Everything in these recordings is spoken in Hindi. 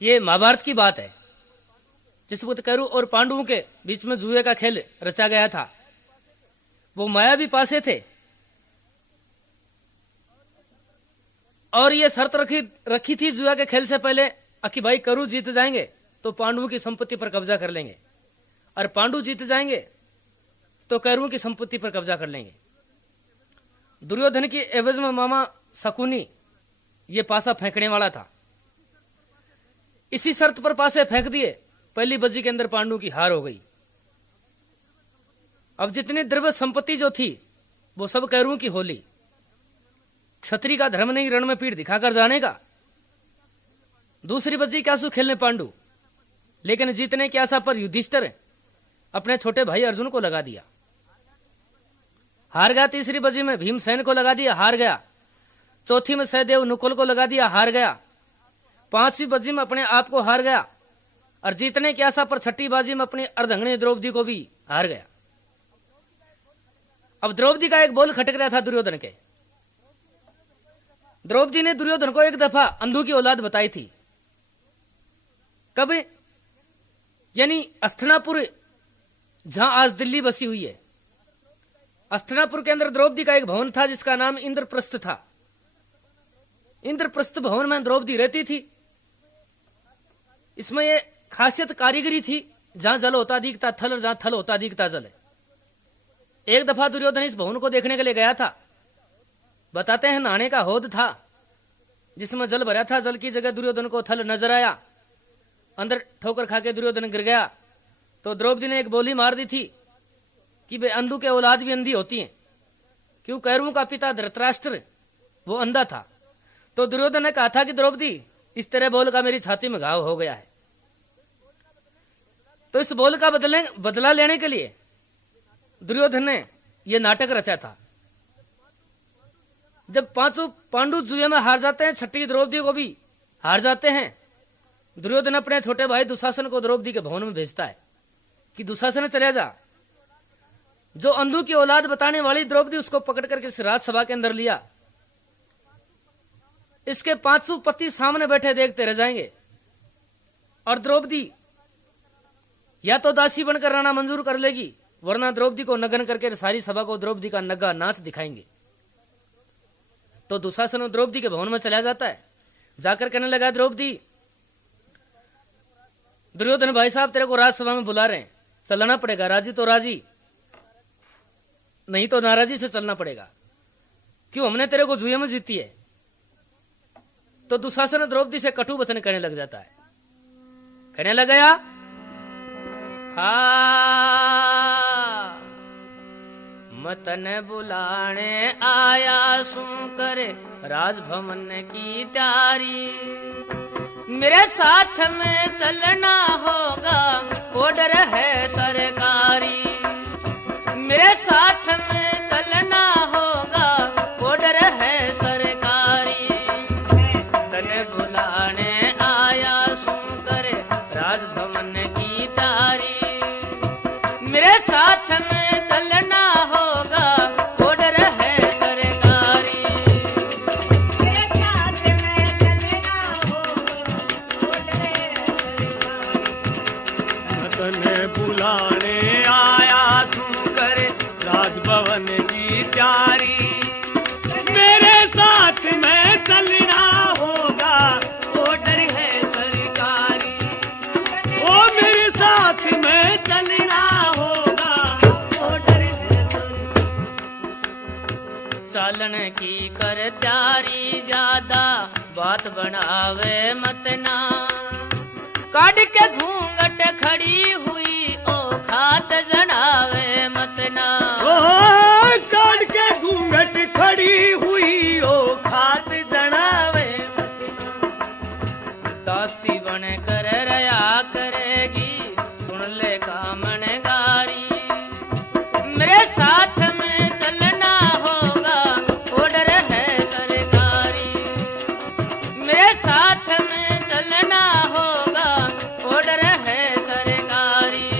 ये महाभारत की बात है, जिसको कौरव और पांडवों के बीच में जुए का खेल रचा गया था। वो माया भी पासे थे और ये शर्त रखी थी जुआ के खेल से पहले कि भाई कौरव जीत जाएंगे तो पांडवों की संपत्ति पर कब्जा कर लेंगे, और पांडु जीत जाएंगे तो कौरवों की संपत्ति पर कब्जा कर लेंगे। दुर्योधन की एवज में मामा शकुनी ये पासा फेंकने वाला था। इसी शर्त पर पासे फेंक दिए, पहली बज्जी के अंदर पांडु की हार हो गई। अब जितनी द्रव्य संपत्ति जो थी वो सब कौरवों की होली। क्षत्रिय का धर्म नहीं रण में पीठ दिखाकर जाने का। दूसरी बज्जी क्या सु खेलने पांडु, लेकिन जीतने की आशा पर युधिष्ठिर अपने छोटे भाई अर्जुन को लगा दिया, हार गया। तीसरी बज्जी में भीमसेन को लगा दिया, हार गया। चौथी में सहदेव नुकुल को लगा दिया, हार गया। पांचवी बज्जी में अपने आप को हार गया, और जीतने की आशा पर छठी बाजी में अपनी अर्धांगिनी द्रौपदी को भी हार गया। अब द्रौपदी का एक बोल खटक रहा था दुर्योधन के। द्रौपदी ने दुर्योधन को एक दफा अंधू की औलाद बताई थी। कब? यानी अस्थनापुर, जहां आज दिल्ली बसी हुई है। अस्थनापुर के अंदर द्रौपदी का एक भवन था जिसका नाम इंद्रप्रस्थ था। इंद्रप्रस्थ भवन में द्रौपदी रहती थी। इसमें ये खासियत कारीगरी थी, जहां जल होता दिखता थल और जहां थल होता दिखता जल। एक दफा दुर्योधन इस भवन को देखने के लिए गया था। बताते हैं नहाने का हौद था जिसमें जल भरा था। जल की जगह दुर्योधन को थल नजर आया। अंदर ठोकर खा के दुर्योधन गिर गया। तो द्रौपदी ने एक बोली मार दी थी कि वे अंधू के औलाद भी अंधी होती हैं, क्यों कौरवों का पिता धृतराष्ट्र वो अंधा था। तो दुर्योधन ने कहा था कि द्रौपदी इस तरह बोल का मेरी छाती में घाव हो गया है। तो इस बोल का बदला लेने के लिए दुर्योधन ने यह नाटक रचा था। जब पांचों पांडु जुए में हार जाते हैं, छठी द्रौपदी को भी हार जाते हैं, दुर्योधन अपने छोटे भाई दुशासन को द्रौपदी के भवन में भेजता है कि दुशासन चले जा। जो अंधू की औलाद बताने वाली द्रौपदी, उसको पकड़ करके इस राजसभा के अंदर लिया। इसके पांचों पति सामने बैठे देखते रह जाएंगे, और द्रौपदी या तो दासी बनकर राणा मंजूर कर लेगी, वरना द्रौपदी को नग्न करके सारी सभा को द्रौपदी का नग्गा नाच दिखाएंगे। तो दुशासन द्रौपदी के भवन में चला जाता है। जाकर कहने लगा, द्रौपदी दुर्योधन भाई साहब तेरे को राजसभा में बुला रहे हैं, चलना पड़ेगा। राजी तो राजी, नहीं तो नाराजी से चलना पड़ेगा। क्यों? हमने तेरे को जुए में जीती है। तो दुशासन द्रौपदी से कटु वचन कहने लग जाता है। कहने लग गया, मतन बुलाने आया सू करे राजभवन की तैयारी। मेरे साथ में चलना होगा, ऑर्डर है सरकारी। मेरे साथ में चलना होगा, ऑर्डर है सरकारी। तने बुलाने आया सू करे राजभवन की तैयारी। मेरे साथ में चलना होगा, ऑर्डर है सरकारी। मेरे साथ में चलना होगा, ऑर्डर है सरकारी। तने बुलाने आया तू करे राजभवन की तैयारी। मेरे साथ में चलना होगा, ऑर्डर है सरकारी। ओ मेरे साथ में चलना होगा, ऑर्डर है सरकारी। चालन की कर तैयारी, ज्यादा बात बनावे मत ना। काट के घूंघट खड़ी हुई, ओ खात जनावे मत ना। काट के घूंघट खड़ी हुई, ओ खात जनावे मत ना। दासी बन कर रया करेगी, सुन ले कामनगारी। मेरे साथ में चलना होगा, ऑर्डर है सरकारी। मेरे साथ में चलना होगा, ऑर्डर है सरकारी।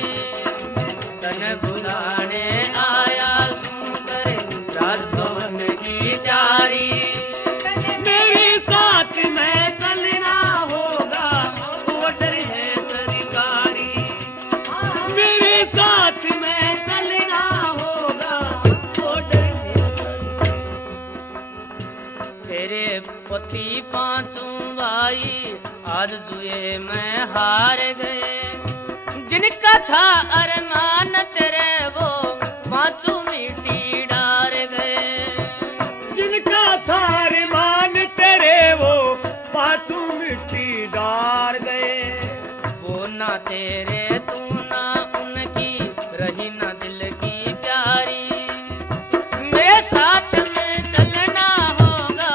तन बुलाने आया सू करे राजभवन की तैयारी। मेरे साथ में चलना होगा, मिट्टी पांचों भाई आज जुए में हार गए। जिनका था अरमान तेरे वो पांचों मिट्टी डार गए। जिनका था अरमान तेरे वो पांचों मिट्टी डार गए। वो ना तेरे तू ना उनकी रही ना दिल की प्यारी। मेरे साथ में चलना होगा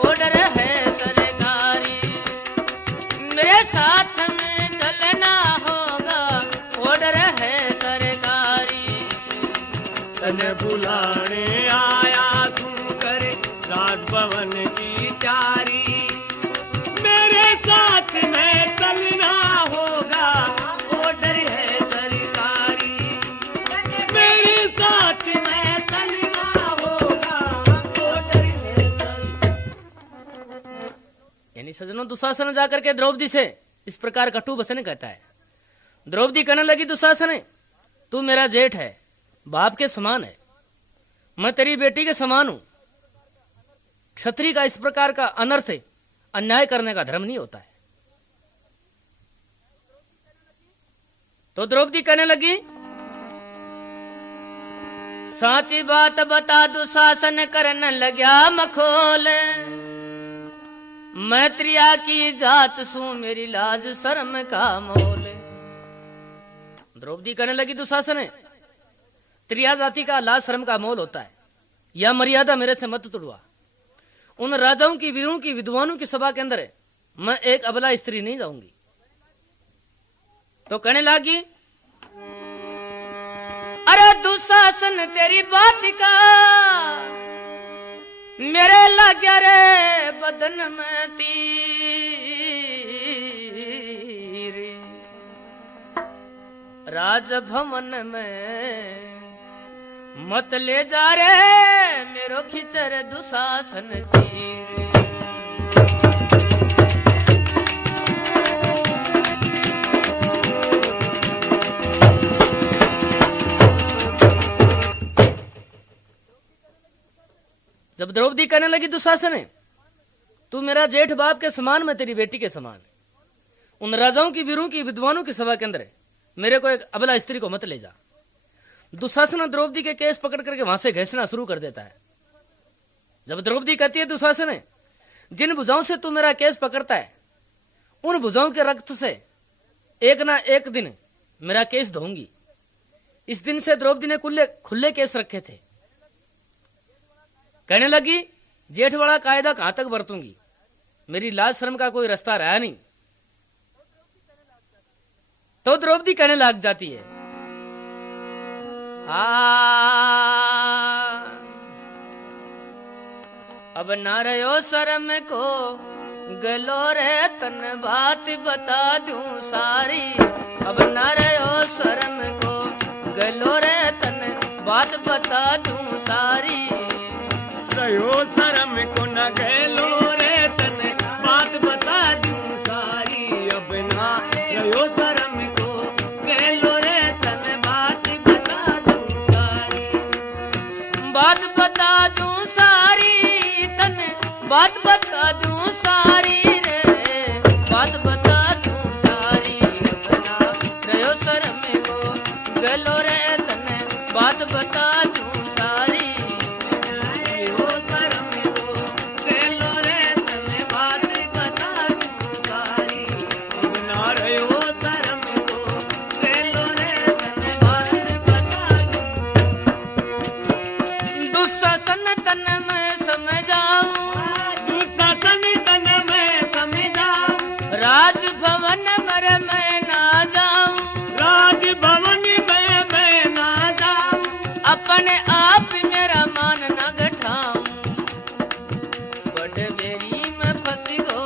ऑर्डर है सरकारी। मेरे साथ में चलना होगा ऑर्डर है सरकारी। तने बुलाने आया तू करे राजभवन की तैयारी। मेरे साथ में चलना होगा ऑर्डर है सरकारी। मेरे साथ में चलना होगा ऑर्डर है सरकारी। यानी सजनों दुशासन जाकर के द्रौपदी से इस प्रकार कटु वचन कहता है। द्रौपदी कहने लगी दुशासन तू मेरा जेठ है, बाप के समान है, मैं तेरी बेटी के समान हूं। क्षत्रिय का इस प्रकार का अनर्थ अन्याय करने का धर्म नहीं होता है। तो द्रौपदी कहने लगी साची बात बता दुशासन करने लग्या मखोल। मैं त्रिया की जात सू मेरी लाज शर्म का मोल। द्रौपदी कहने लगी दुशासन त्रिया जाति का लाज शर्म का मोल होता है। यह मर्यादा मेरे से मत तोड़वा। उन राजाओं की वीरों की विद्वानों की सभा के अंदर मैं एक अबला स्त्री नहीं जाऊंगी। तो कहने लगी अरे दुशासन तेरी बात का मेरे लग्या रे बदन में तीर। राजभवन में मत ले जा रे मेरो खिचर दुशासन चीर। जब द्रौपदी कहने लगी दुशासन तू मेरा जेठ बाप के समान, मैं तेरी बेटी के समान। उन राजाओं की वीरों की विद्वानों की सभा के अंदर मेरे को एक अबला स्त्री को मत ले जा। दुशासन द्रौपदी के केस पकड़ करके वहां से घसीटना शुरू कर देता है। जब द्रौपदी कहती है दुशासन जिन भुजाओं से तू मेरा केस पकड़ता है उन भुजाओं के रक्त से एक ना एक दिन मेरा केस धोऊंगी। इस दिन से द्रौपदी ने खुले केस रखे थे। कहने लगी जेठ वाला कायदा कहां तक बरतूंगी, मेरी लाज शर्म का कोई रास्ता रहा नहीं। तो द्रौपदी कहने लग जाती है अब ना रहो शर्म को गलो रे तन बात बता दूं सारी। अब ना रहो शर्म को गलो रे तन बात बता दूं सारी। रहो शर्म को न गलो रे तन बात बता दूं सारी। अब ना रहो शर्म को गलो रे तन बात बता दूं सारी। बात बता दूं सारी तन बात बता दूं सारी रे बात बता दूं सारी। अपना रहो शर्म को गलो रे तन बात बता दूं सारी। रहो शर्म को गलो रे तन बात बता दूं सारी। अब ना रहो शर्म को गलो रे तन बात बता दूं। दुशासन तन में समझाऊं दुशासन तन में समझाऊं। राजभवन पर मैं ना जाऊं। राजभवन में मैं ना जाऊं। अपने आप मेरा मान न गठाऊं। बड़ बेरी में फंसी गो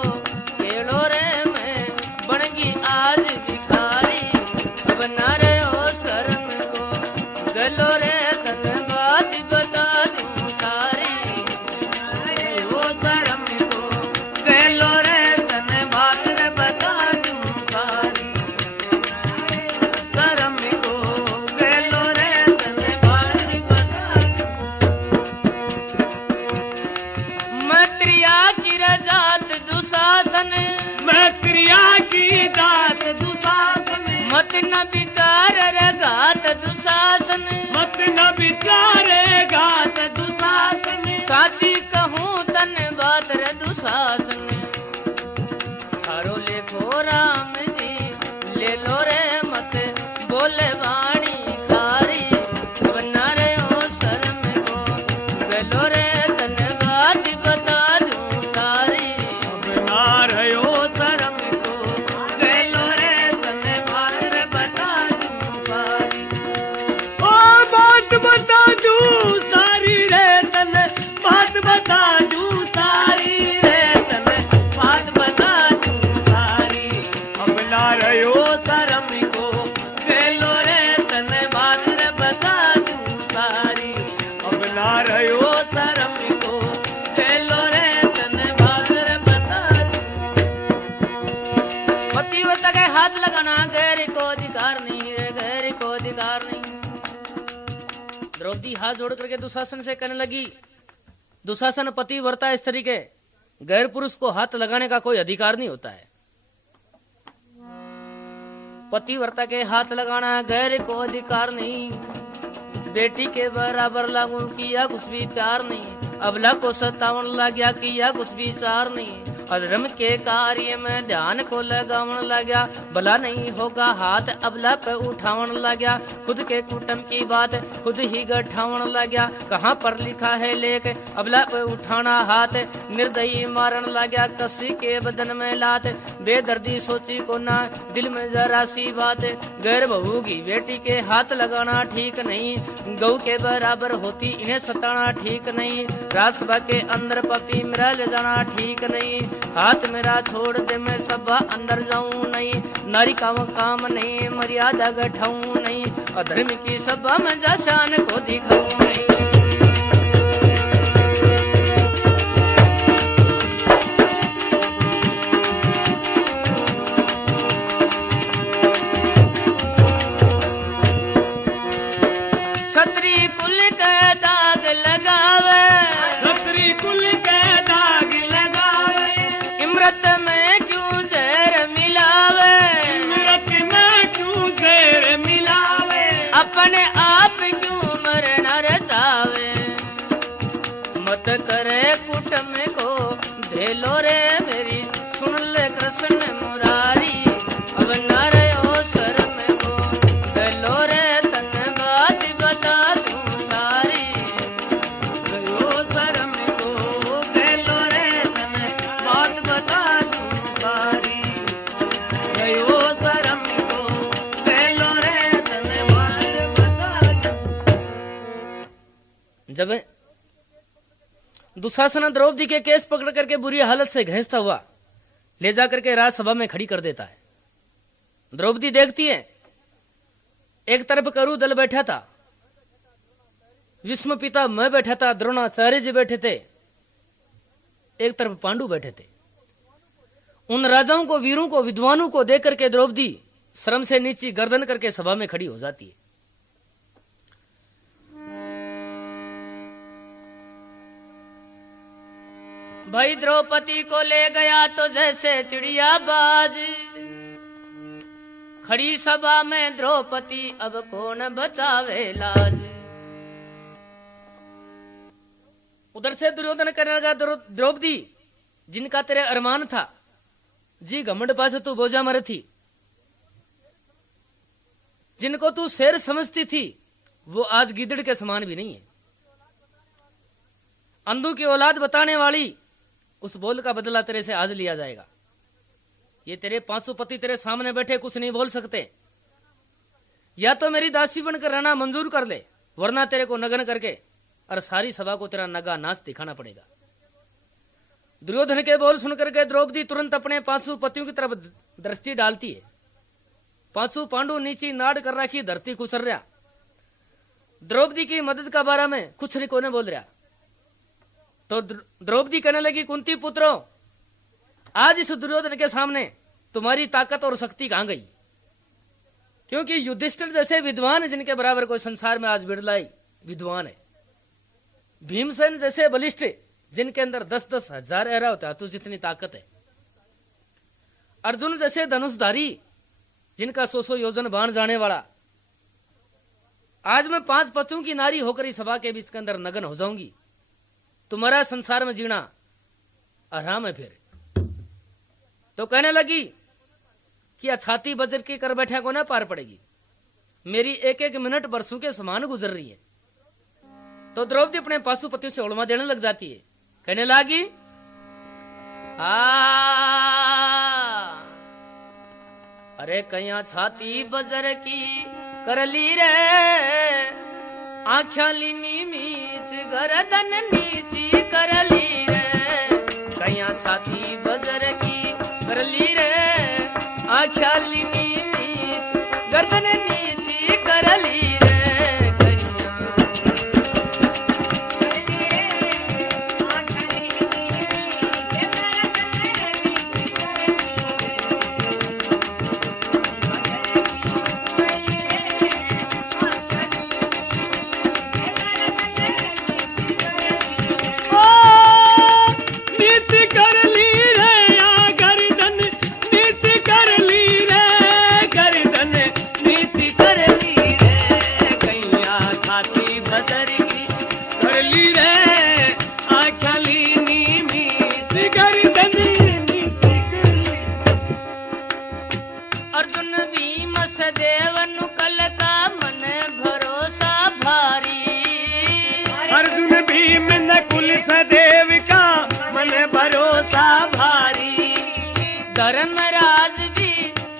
केड़ो रे मैं बनगी आज भिखारी। अब ना रे हो शर्म को गलो रे तन बात बता दूं सारी। वो शर्म को गलो रे तन बात बता दूं सारी। मत न विचार रे घात दुशासन, मत न विचारे घात दुशासन, साची कहूँ तन बात रे दुशासन। थारो लेखो राम जी ले लो रे मत बोले वाणी खारी, बना रे ओ शर्म को गलो रे तन बात बता दूं सारी। अब ना रहो शर्म को गलो रे तन बात बता दूं सारी। ओ बात बता दूं सारी रे तन बात बता दूं सारी रे तन बात बता दूं सारी। अब ना रहो शर्म को गलो रे तन बात बता दूं सारी। अब ना रहो शर्म को गलो रे तन बात बता दूं। पतिव्रता के हाथ लगाना गैर को अधिकार नहीं रे, गैर को अधिकार नहीं। द्रौपदी हाथ जोड़ करके दुशासन से कहने लगी, दुशासन पतिव्रता स्त्री के गैर पुरुष को हाथ लगाने का कोई अधिकार नहीं होता है। पतिव्रता के हाथ लगाना गैर को अधिकार नहीं, बेटी के बराबर लागू किया कुछ भी प्यार नहीं, अबला को सतावन लग गया किया कुछ भी विचार नहीं, अधर्म के कार्य में ध्यान को लगावन लग गया, भला नहीं होगा हाथ अबला पे उठावन लग गया, खुद के कुटुंब की बात खुद ही गठावन लग गया, कहाँ पर लिखा है लेख अबला पे उठाना हाथ, निर्दयी मारन लग गया कसी के बदन में लात, बेदर्दी सोची को ना दिल में जरा सी बात, गैर बहू की बेटी के हाथ लगाना ठीक नहीं, गऊ के बराबर होती इन्हें सताना ठीक नहीं, राजसभा के अंदर पपी मेरा ले जाना ठीक नहीं, हाथ मेरा छोड़ दे मैं सभा अंदर जाऊं नहीं, नारी का वो काम नहीं मर्यादा गठाऊं नहीं, अधर्म की सभा में जा शान को दिखाऊं नहीं। छत्री कुल का दाग लगावे, छत्री कुल के दाग लगावे, इमरत में क्यों जहर मिलावे, इमरत में क्यों जहर मिलावे, अपने आप क्यों मरना रचावे, मत करे कुटुंब को धेलो रे मेरी सुन ले कृष्ण मुरारी, अब न रहो शर्म को धेलो रे तन बात बता दूं सारी। गयो शर्म को गलो रे तन बात बता दूं सारी। गयो शर्म को गलो रे तन बात बता दूं। जब दुशासन द्रौपदी के केस पकड़ करके बुरी हालत से घसीटता हुआ ले जाकर के राजसभा में खड़ी कर देता है। द्रौपदी देखती है, एक तरफ करु दल बैठा था, विष्णु पिता मैं बैठा था, द्रोणाचार्य जी बैठे थे, एक तरफ पांडु बैठे थे। उन राजाओं को, वीरों को, विद्वानों को देख करके द्रौपदी शर्म से नीची गर्दन करके सभा में खड़ी हो जाती है। भाई द्रौपदी को ले गया तो जैसे चिड़िया बाज, खड़ी सभा में द्रौपदी अब कौन बचावे लाज। उधर से दुर्योधन करने लगा, द्रौपदी जिनका तेरे अरमान था, जी घमंड पास तू बोझा मर थी, जिनको तू शेर समझती थी वो आज गिदड़ के समान भी नहीं है। अंधू की औलाद बताने वाली उस बोल का बदला तेरे से आज लिया जाएगा। ये तेरे 500 पति तेरे सामने बैठे कुछ नहीं बोल सकते, या तो मेरी दासी बनकर रहना मंजूर कर ले, वरना तेरे को नग्न करके और सारी सभा को तेरा नगा नाच दिखाना पड़ेगा। दुर्योधन के बोल सुनकर के द्रौपदी तुरंत अपने 500 पतियों की तरफ दृष्टि डालती है। 500 पांडु नीची नाड़ कर रखी धरती खुसर रहा, द्रौपदी की मदद का बारे में कुछ नहीं कोने बोल रहा। तो द्रौपदी कहने लगी, कुंती पुत्रों, आज इस दुर्योधन के सामने तुम्हारी ताकत और शक्ति कहां गई? क्योंकि युधिष्ठिर जैसे विद्वान जिनके बराबर कोई संसार में आज बिरलाई विद्वान है, भीमसेन जैसे बलिष्ठ जिनके अंदर 10-10 हजार एरा होता है, तो जितनी ताकत है, अर्जुन जैसे धनुषधारी जिनका 100 योजन बाण जाने वाला, आज मैं 5 पतियों की नारी होकर इस सभा के बीच के अंदर नग्न हो जाऊंगी। तुम्हारा संसार में जीना आराम है। फिर तो कहने लगी कि छाती बजर के कर बैठा को ना पार पड़ेगी, मेरी एक एक मिनट बरसों के समान गुजर रही है। तो द्रौपदी अपने पाशुपतियों से उड़मा देने लग जाती है, कहने लगी अरे कया छाती बजर की कर ली रे, आख्या लीनी मीच गर्दन नीची कर ली रे, कया छाती बजर की कर ली रे, आख्या लीनी मीच गर्दन नीची कर ली रे। धर्मराज भी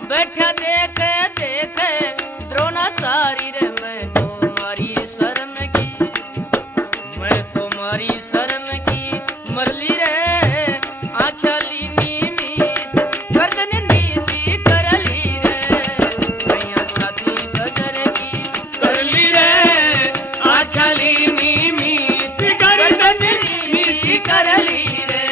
बैठा देखे देखे द्रोणाचार्य रे, मैं तुम्हारी शर्म की, मैं तुम्हारी शर्म की मरली रे, आख्या लीनी मीच गर्दन नीची कर ली रे, कया छाती बजर की कर ली रे, आख्या लीनी मीच गर्दन नीची कर ली रे।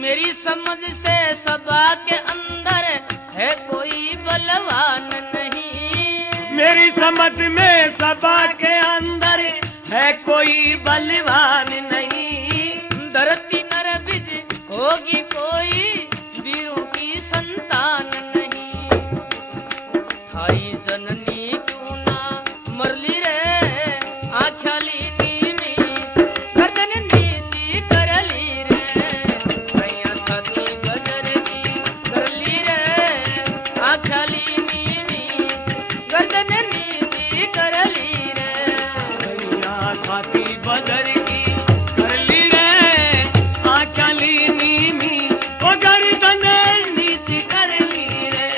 मेरी समझ में सभा के अंदर है कोई बलवान नहीं, धरती नर बिज होगी कोई वीरों की संतान नहीं, थाई जननी क्यों ना मरली रे, आख्या लीनी मीच गर्दन नीची कर ली रे, कया छाती बजर की कर ली रे, आख्या लीनी मीच गर्दन नीची कर ली रे, कया छाती बजर की कर ली रे, आख्या लीनी मीच गर्दन नीची कर ली रे।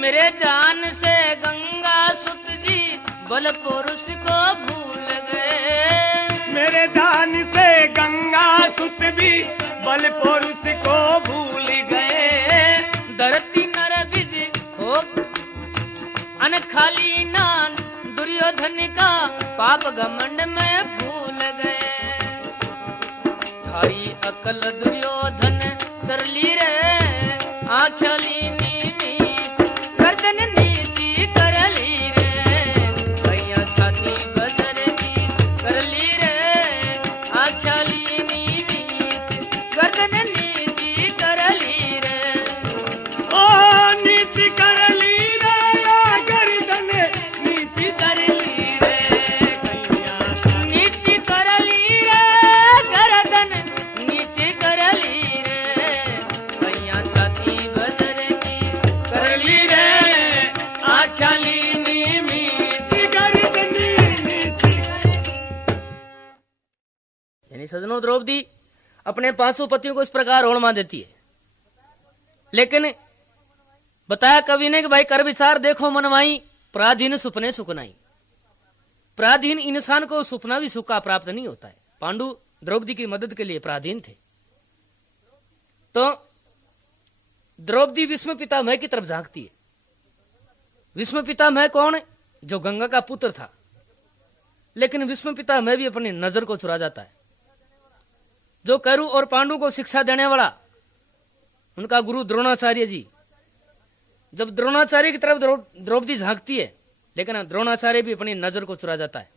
मेरे जान से गंगा सुत जी बल पुरुष को भूल गए, मेरे दान से गंगा सुत भी बल पुरुष को भूल गए, धरती नर बिज हो अन खाली नान दुर्योधन का पाप घमंड में भूल गए, खाई अकल दुर्योधन कर ली रे, आख्या लीनी मीच गर्दन नीची कर ली रे, कया छाती बजर की कर ली रे, आख्या लीनी मीच गर्दन नीची कर ली रे। ओ नीति कर ली रे, गर्दन नीति कर ली रे, नीति कर ली रे, गर्दन नीति कर ली रे, कया छाती बजर की कर ली रे, आख्या लीनी मीच गर्दन नीति। यानी सजनों, द्रौपदी अपने 500 पतियों को इस प्रकार ओढ़ मान देती है, लेकिन बताया कवि ने कि भाई कर विचार देखो मनवाई, पराधीन सुपने सुकनाई। पराधीन इंसान को सुपना भी सुखा प्राप्त नहीं होता है। पांडु द्रौपदी की मदद के लिए पराधीन थे। तो द्रौपदी विष्णु पितामह की तरफ झांकती है। विष्णु पितामह कौन है? जो गंगा का पुत्र था, लेकिन विष्णु पितामह भी अपनी नजर को चुरा जाता है। जो करू और पांडु को शिक्षा देने वाला उनका गुरु द्रोणाचार्य जी, जब द्रोणाचार्य की तरफ द्रौपदी झांकती है, लेकिन द्रोणाचार्य भी अपनी नजर को चुरा जाता है।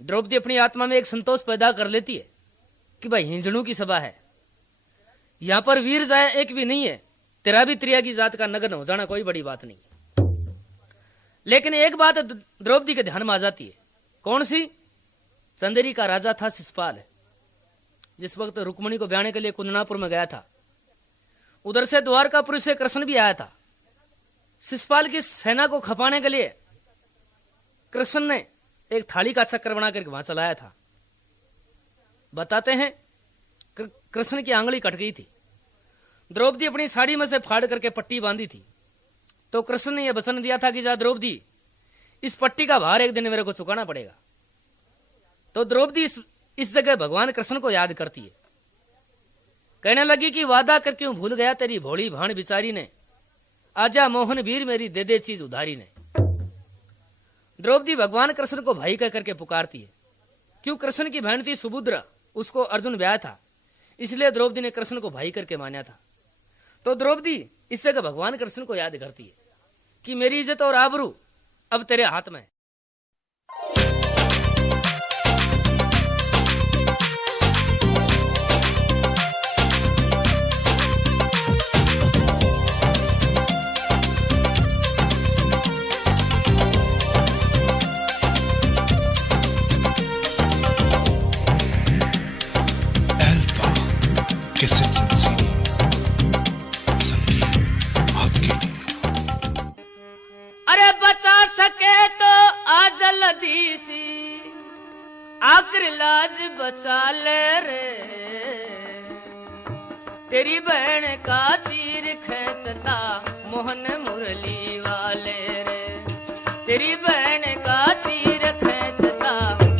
द्रौपदी अपनी आत्मा में एक संतोष पैदा कर लेती है कि भाई हिंजड़ों की सभा है, यहां पर वीर जाए एक भी नहीं है, तेरा भी त्रिया की जात का नगन हो जाना कोई बड़ी बात नहीं। लेकिन एक बात द्रौपदी के ध्यान में आ जाती है। कौन सी? चंदेरी का राजा था शिशुपाल, जिस वक्त रुक्मणी को ब्याहने के लिए कुंदनापुर में गया था। उधर से द्वारकापुर से कृष्ण भी आया था। शिशुपाल की सेना को खपाने के लिए कृष्ण ने एक थाली का चक्कर बनाकर वहां चलाया था। बताते हैं कृष्ण की आंगली कट गई थी। द्रौपदी अपनी साड़ी में से फाड़ करके पट्टी बांधी थी। तो कृष्ण ने यह वचन दिया था कि जा द्रौपदी, इस पट्टी का भार एक दिन मेरे को चुकाना पड़ेगा। तो द्रौपदी इस जगह भगवान कृष्ण को याद करती है। कहने लगी कि वादा कर क्यों भूल गया तेरी भोली भाण बिचारी ने, आजा मोहन वीर मेरी दे दे चीज उधारी ने। द्रौपदी भगवान कृष्ण को भाई कह करके पुकारती है। क्यों? कृष्ण की बहन थी सुभद्रा, उसको अर्जुन ब्याह था, इसलिए द्रौपदी ने कृष्ण को भाई करके माना था। तो द्रौपदी इस जगह भगवान कृष्ण को याद करती है कि मेरी इज्जत और आबरू अब तेरे हाथ में है। अरे बचा सके तो आ जल्दी सी, आखिर लाज बचा ले रे, तेरी बहन का तीर खेचता मोहन मुरली वाले रे, तेरी बहन का तीर खेचता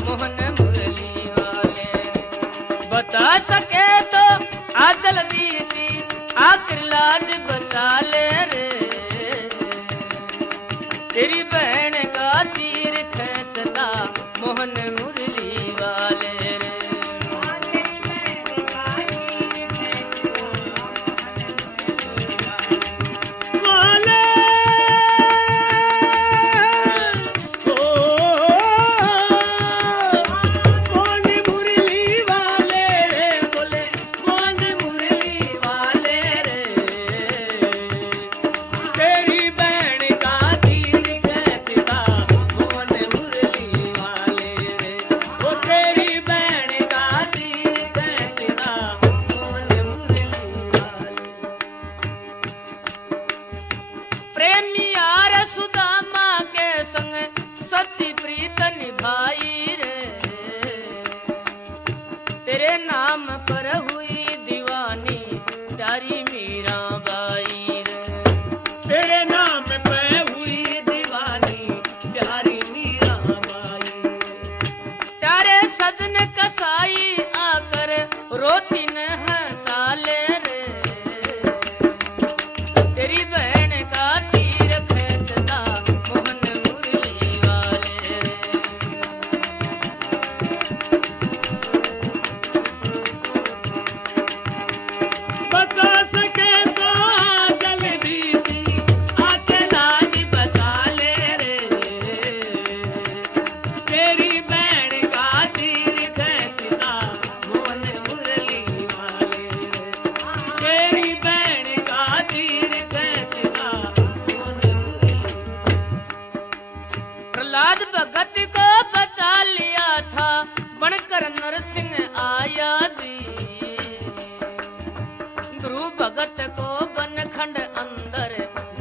मोहन मुरली वाले रे। बता सके तो आ जल्दी सी, आखिर लाज बचा ले रे, तेरी बहन का तीर खेचता मोहन मुरली वाले रे।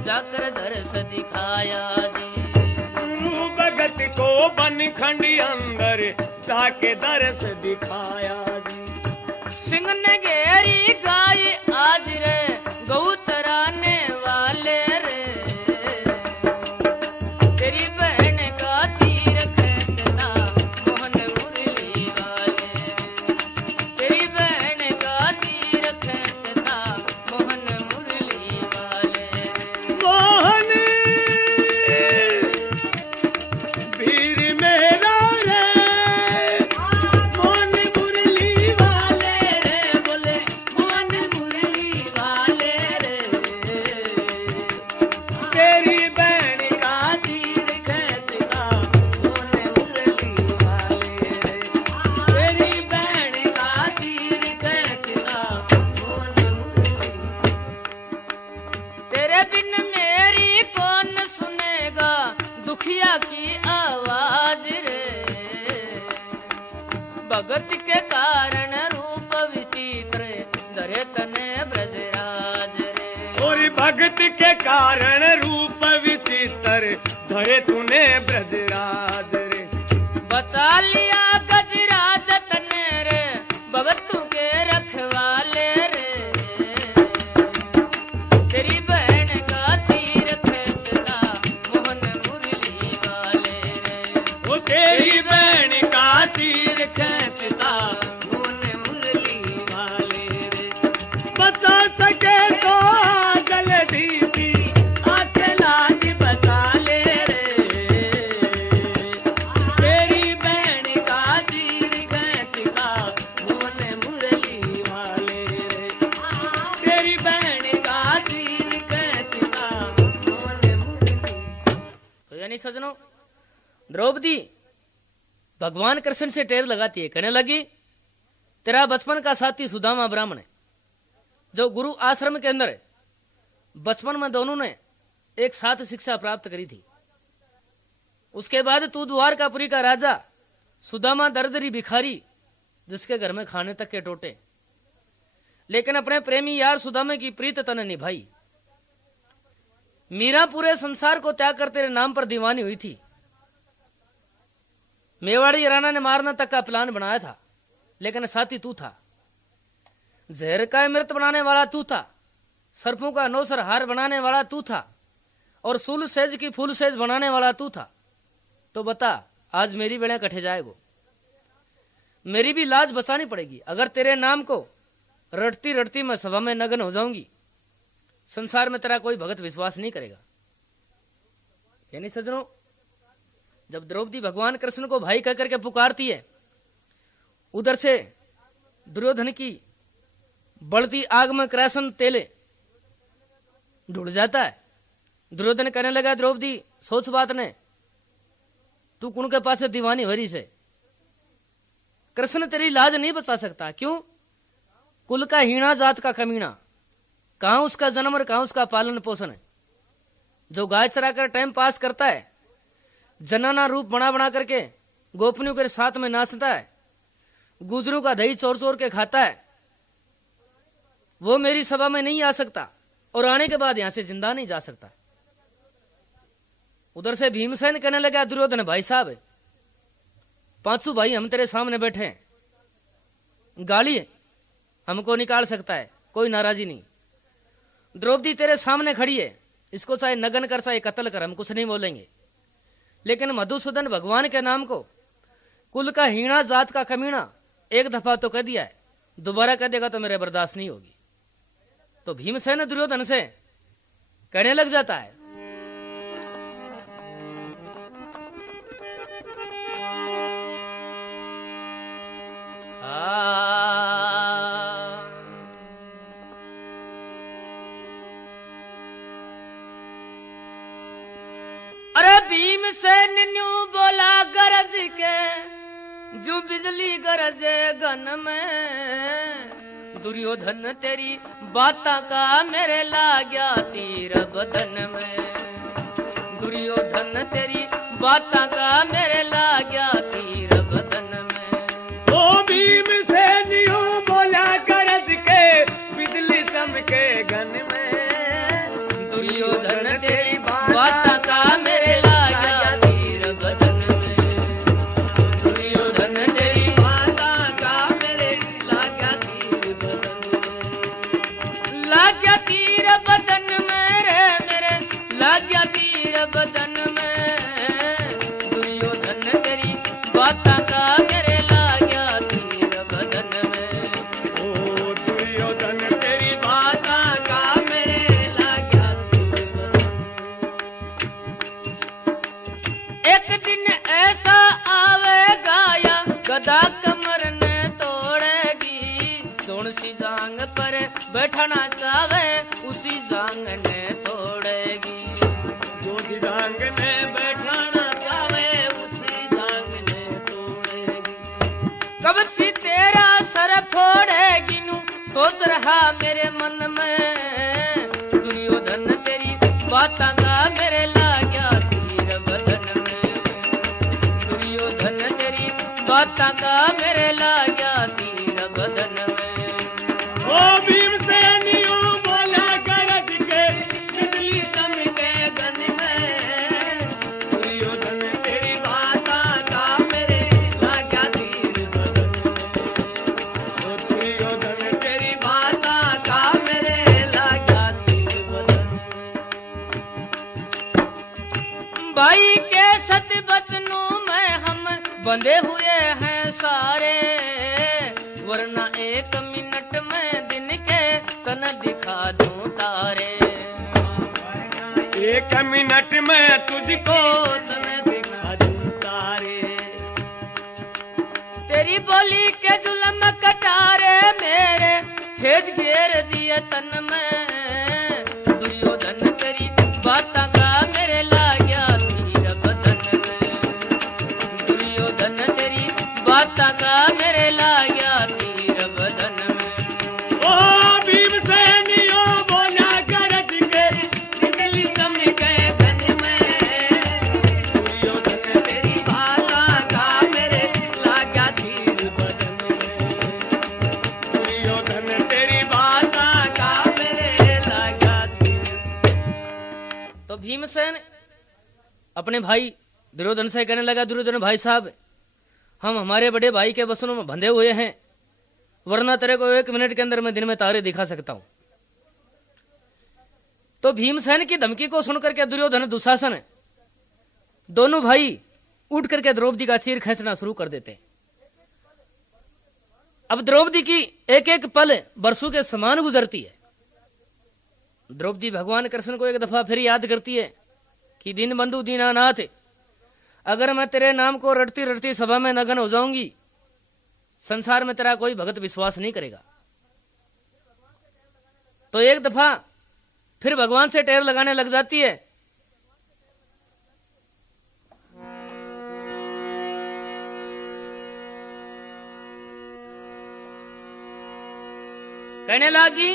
जाकर दर्श दिखाया जी, भगत को बनखंड अंदर जाके दर्श दिखाया जी। सिंह ने घेरी गाय आज रे गौ चराने वाले रे, भगत के कारण रूप विचित्र धरे तने ब्रजराज रे। और भगत के कारण रूप विचित्र धरे तूने ब्रजराज रे। बचा लिया गजराज तने रे भगत के रखवाले रे। तेरी बहन का तीर खेचता मोहन मुरली वाले रे। वो तेरी बहन का तीर खेचता मोहन मुरली वाले रे। बचा सके तो जल्दी सी आके लाज बचा ले रे। तेरी बहन का तीर खेचता मोहन मुरली वाले रे। तेरी बहन का तीर खेचता मोहन मुरली। तो यानी सजनों, द्रौपदी भगवान कृष्ण से टेर लगाती है, कहने लगी तेरा बचपन का साथी सुदामा ब्राह्मण है जो गुरु आश्रम के अंदर है। बचपन में दोनों ने एक साथ शिक्षा प्राप्त करी थी। उसके बाद तू द्वारकापुरी का राजा, सुदामा दरदरी भिखारी जिसके घर में खाने तक के टोटे, लेकिन अपने प्रेमी यार सुदामा की प्रीत तने निभाई। मीरा पूरे संसार को त्याग कर तेरे नाम पर दीवानी हुई थी। मेवाड़ी राणा ने मारना तक का प्लान बनाया था, लेकिन साथी तू था। जहर का अमृत बनाने वाला तू था, सर्पों का नौसर हार बनाने वाला तू था, और सूल सेज की फूल सेज बनाने वाला तू था। तो बता आज मेरी बेड़े कटे जाएगो, मेरी भी लाज बचानी पड़ेगी। अगर तेरे नाम को रटती रटती मैं सभा में नग्न हो जाऊंगी, संसार में तेरा कोई भगत विश्वास नहीं करेगा। यानी सज्जनों, जब द्रौपदी भगवान कृष्ण को भाई कहकर के पुकारती है, उधर से दुर्योधन की बढ़ती आग में कृष्ण तेले ढुल जाता है। दुर्योधन कहने लगा द्रौपदी सोच बात ने, तू कुण के पास दीवानी हरी से, कृष्ण तेरी लाज नहीं बचा सकता। क्यों? कुल का हीणा जात का कमीना, कहां उसका जन्म और कहां उसका पालन पोषण है। जो गाय चरा कर टाइम पास करता है, जनाना रूप बना बना करके गोपनियों के साथ में नाचता है, गुजरों का दही चोर चोर के खाता है, वो मेरी सभा में नहीं आ सकता और आने के बाद यहां से जिंदा नहीं जा सकता। उधर से भीमसेन कहने लगा दुर्योधन भाई साहब, पांचों भाई हम तेरे सामने बैठे हैं, गाली हमको निकाल सकता है, कोई नाराजी नहीं। द्रौपदी तेरे सामने खड़ी है, इसको चाहे नगन कर चाहे कत्ल कर, हम कुछ नहीं बोलेंगे। लेकिन मधुसूदन भगवान के नाम को कुल का हीणा जात का कमीना एक दफा तो कह दिया है, दोबारा कह देगा तो मेरे बर्दाश्त नहीं होगी। तो भीमसेन दुर्योधन से कहने लग जाता है, अरे भीमसेन न्यू बोला गरज के, जो बिजली गरजे गन में, दुर्योधन तेरी बाता का मेरे लाग्या तीर बदन में। दुर्योधन तेरी बाता का मेरे लाग्या तीर बदन में। ओ भीमसेन न्यू बोला गरज के, बिजली चमके गन में। दुर्योधन तेरी बाता का मेरे लाग्या तीर बदन में। दुर्योधन तेरी बाता का मेरे लाग्या तीर बदन में। लाग्या तीर बदन में रे मेरे, लाग्या तीर बदन में। दुर्योधन तेरी बाता का मेरे लाग्या तीर बदन में। ओ दुर्योधन तेरी बाता का मेरे लाग्या तीर बदन में। एक दिन ऐसा आवेगा या गदा कमर ने तोड़ेगी, कौन सी जांग पर बैठना चाहे उसी जांग ने तोड़ेगी। जो सी जांग ने बैठाना चाहे उसी जांग ने तोड़ेगी। कब सी तेरा सर फोड़ेगी नू सोच रहा मेरे मन में। दुर्योधन तेरी बाता का मेरे लाग्या तीर बदन में। दुर्योधन तेरी बाता का मेरे लाग्या तीर बदन में। ओ भीमसेनियो बोला गरज के बिजली चमके गन में, दुर्योधन तेरी बाता का मेरे लाग्या तीर बदन में। ओ दुर्योधन तेरी बाता का मेरे लाग्या तीर बदन में। भाई के सत बचनों में हम बंधे हुए हैं सारे, वरना एक मिनट में दिन के तन दिखा दूं तारे। एक मिनट में तुझको तन दिखा दूं तारे। तेरी बोली के जुल्म कटारे मेरे छेद घेर दिए तन में, दुर्योधन तेरी बाता का मेरे लाग्या तीर बदन में। दुर्योधन तेरी बाता का मेरे लाग्या तीर बदन में। ओ भीमसेनियो बोला गरज के बिजली चमके गन में, दुर्योधन तेरी बाता का मेरे लाग्या तीर बदन में। दुर्योधन तेरी बाता का मेरे लाग्या तीर। तो भीमसेन अपने भाई दुर्योधन से कहने लगा, दुर्योधन भाई साहब हम हमारे बड़े भाई के वसनों में बंधे हुए हैं, वरना तेरे को एक मिनट के अंदर मैं दिन में तारे दिखा सकता हूं। तो भीमसेन की धमकी को सुनकर के दुर्योधन दुशासन दोनों भाई उठ करके द्रौपदी का चीर खींचना शुरू कर देते। अब द्रौपदी की एक एक पल बरसों के समान गुजरती है। द्रौपदी भगवान कृष्ण को एक दफा फिर याद करती है कि दीन बंधु दीनानाथ, अगर मैं तेरे नाम को रटती रटती सभा में नग्न हो जाऊंगी, संसार में तेरा कोई भगत विश्वास नहीं करेगा। तो एक दफा फिर भगवान से टेर लगाने लग जाती है। कहने लगी,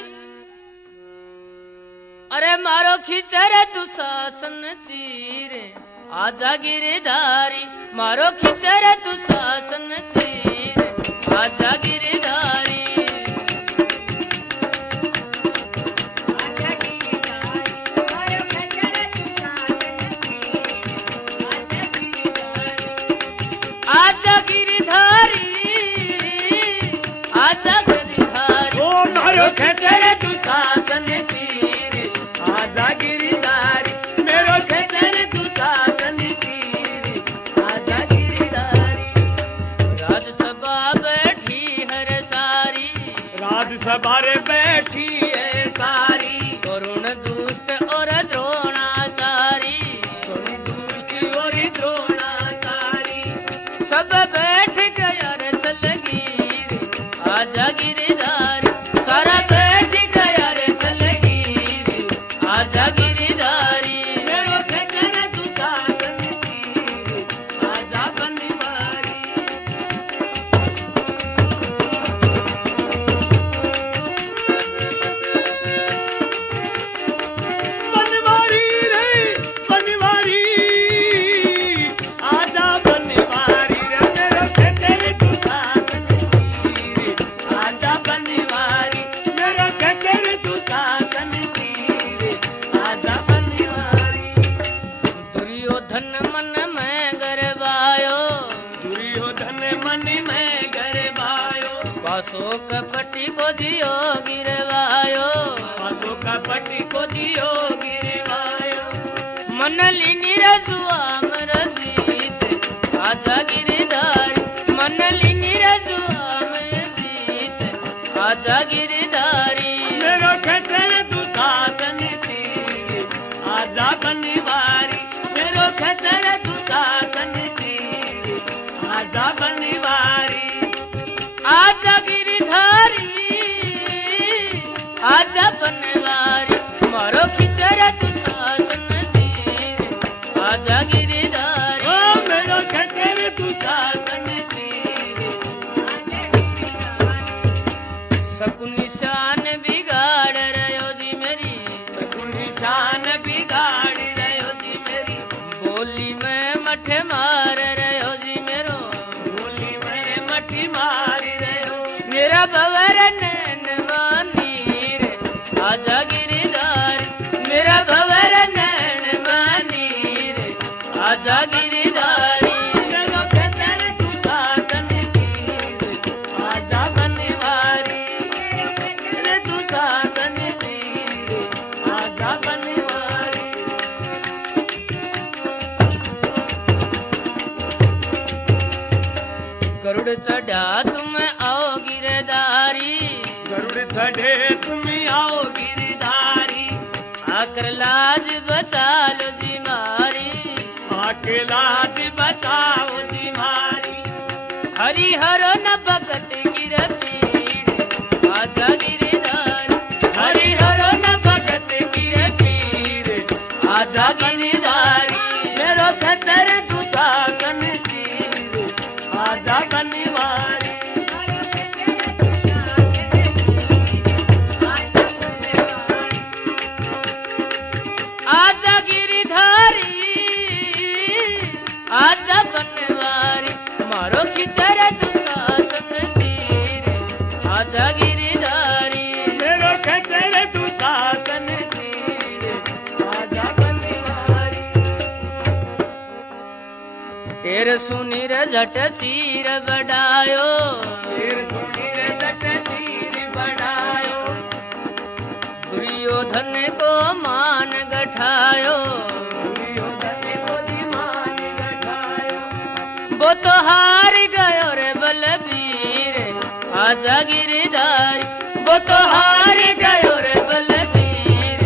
अरे मारो खिचरे दुशासन चीर, आजा गिरधारी मारो खिचरे दुशासन चीर, आजा गिरधारी। आजा गिरधारी आजा गिरधारी, ओ मारो खिचरे दुशासन चीर, आजा गिरधारी मेरो खिचरे दुशासन चीर, आजा गिरधारी। राजसभा बैठी हर सारी, राजसभा रे बैठी है सारी, करुण दुष्ट और द्रोणाचारी, दुष्ट और द्रोणाचारी। सब बैठ गया रे सलगीर, आजा गिरधारी, सारा बैठ गया रे सलगीर, आजा गिरधारी। मेरो खिचरे दुशासन चीर, आजा बनवारी। बनवारी रे बनवारी, आजा बनवारी रे मेरो खिचरे दुशासन चीर, आजा बनवारी मेरो खिचरे दुशासन चीर, आजा बनवारी। दुर्योधन मन में गरबायो, दुर्योधन मन में गरबायो, पासो कपटी को जियो गिरवायो, पासों का पटी को दियो गिरवायो। मन लीनी रजुआ मरजीत, आजा गिरधारी, मन लीनी रजुआ मरजीत, आजा गिरधारी। मेरो खिचरे दुशासन चीर, आजा बनवारी मेरो खिचरे दुशासन चीर, आजा बनवारी। आजा गिरधारी आजा बनवारी, मारो खिचरा दुशासन चीर, आजा गिरधारी। ओ मेरो खिचरे दुशासन चीर, सकु निशान बिगाड़ रहो जी मेरी, सकु निशान बिगाड़ रहो जी मेरी, बोली में मठ मार रहो जी मेरो, बोली में मेरा भवर नैनवानी रे आजा गिरधारी मेरा भवर नैनवानी रे आजा गिरधारी गरुड़ चढ़ा तुम आओ गिरधारी गरुड़ चढ़े तुम आओ गिरधारी आकर लाज बचा लो जी मारी आके लाज बचाओ जी मारी हरि हरो न भगत गिर पीर आजा गिरधारी हरि हरो न भगत गिर पीर आजा गिरधारी मेरो खतर तुझा कन आजा बनवारी आजा गिरधारी आजा बनवारी मारो किधर दुशासन तीर आजा गिरधारी मेरो खतर तुझा कन आजा बनवारी तेर सुनीर झट तीर बढ़ायो फिर सुनीर झट तीर बढ़ायो दुर्योधन को मान गठायो दुर्योधन को मान गठायो वो तो हार गयो रे बलबीर आजा गिरधारी वो तो हार गयो रे बलबीर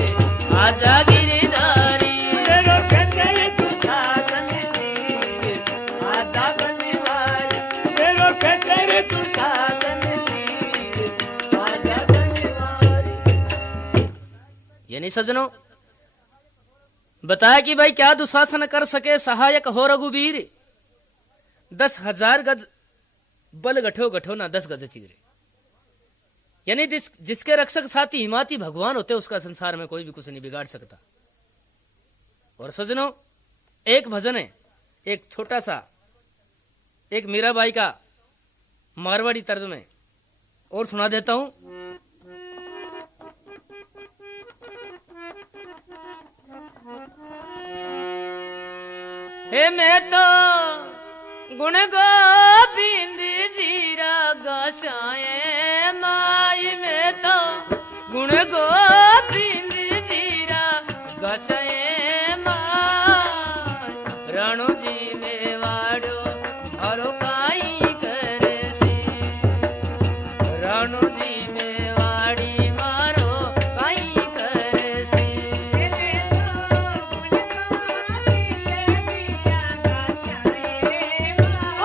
आजा गिरधारी मेरो खतर तुझा कन आजा बनवारी मेरो खतर तुझा कन आजा बनवारी यानी सजनों बताया कि भाई क्या दुशासन कर सके सहायक हो रघुवीर 10,000 गज बल गठो गठो ना 10 गज चीरे यानी जिसके रक्षक साथी हिमाती भगवान होते उसका संसार में कोई भी कुछ नहीं बिगाड़ सकता। और सजनों एक भजन है एक छोटा सा एक मीराबाई का मारवाड़ी तर्ज में और सुना देता हूं। हे मैं तो गुण गोविंद जीरा गासाए माई में तो गुण गोविंद जीरा गासाए माई रणु जी में वाड़ो हरो काई करे से रणु जी में वाड़ी मारो काई करे से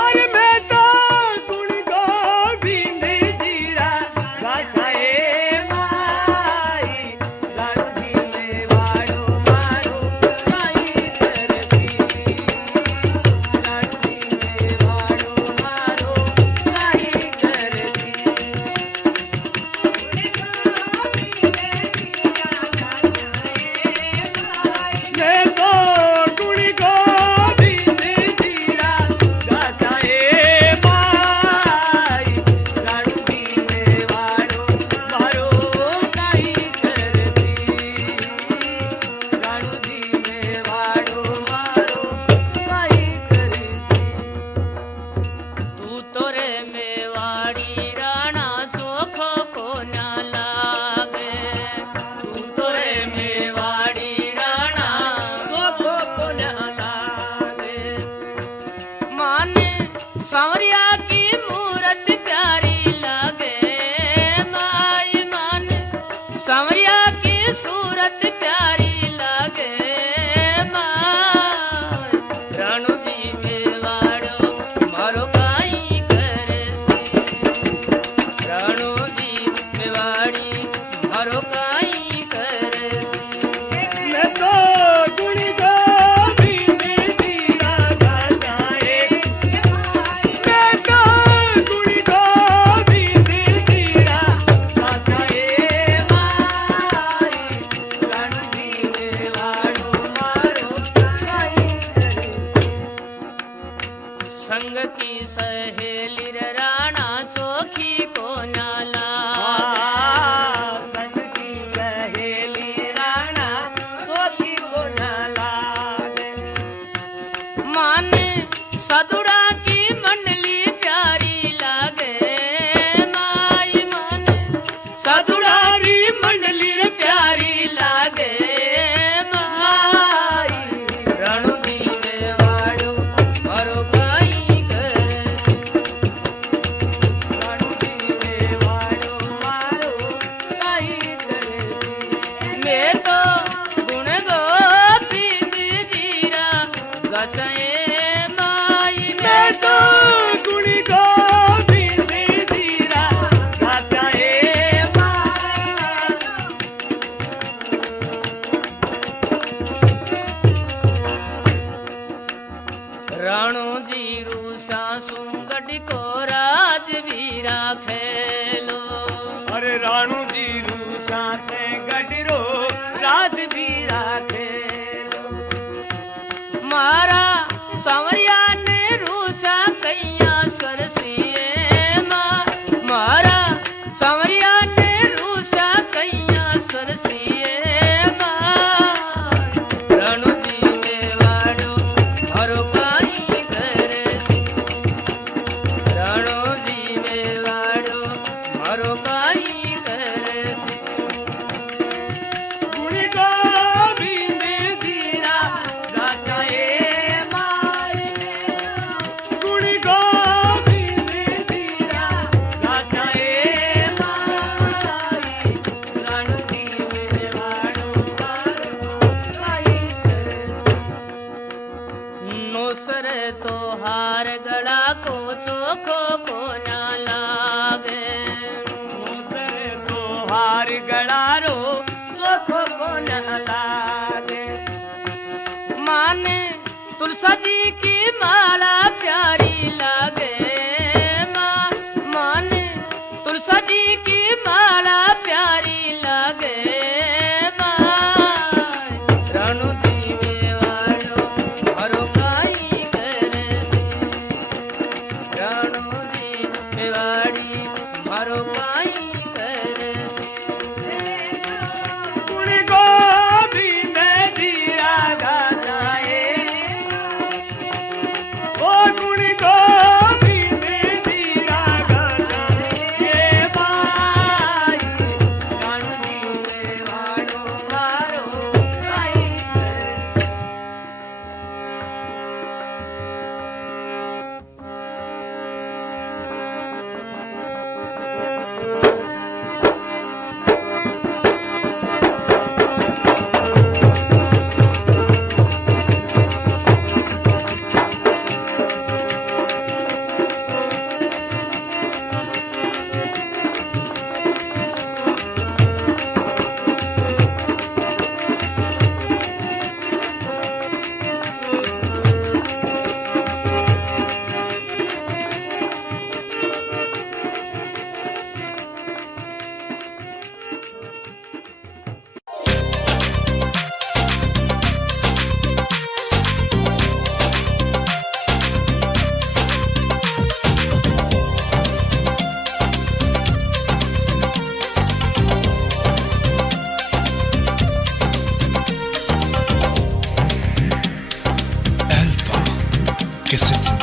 और मैं तो गुण गोविंद जीरा गासाए माई रणु जी में वाड़ो मारो काई करती रणु जी में वाड़ो मारो काई करती मैं तो गुण गोविंद जीरा गासाए माई रणु जी में वाड़ो मारो काई करती रणु जी में वाड़ो मारो काई करती तू तोरे मेवाड़ी राणा सोखो को ना लागे तू तोरे मेवाड़ी राणा सोखो को न लागे माने सांवरिया की मूरत प्यारी लागे माई माने सांवरिया की सूरत प्यारी लागे माई रणु जी मेवाड़ो मारो काई करे से रणु जी मेवाड़ी मारो काई करे से मैं तो गुण गोविंद जीरा गासाए मैं तो गुण गोविंद जीरा गासाए माई रणु जी में वाड़ो मारो काई करती संग की सहेली रे राणा चोखी को ना हार गला को चोखो को ना लागे दूसरे तो हार गड़ारो चोखो को न लागे माने तुलसा जी की माला प्यारी लागे माने तुलसा जी की माला प्यारी लागे रणु दीवे वालो हरो काई करे रणु दीवे वाड़ी हरो काई करे गुण गोविंद दिया गाए ओ गुण गोविंद दिया गाए भाई रणु दीवे वालो मारो काई करे Alpha Cassette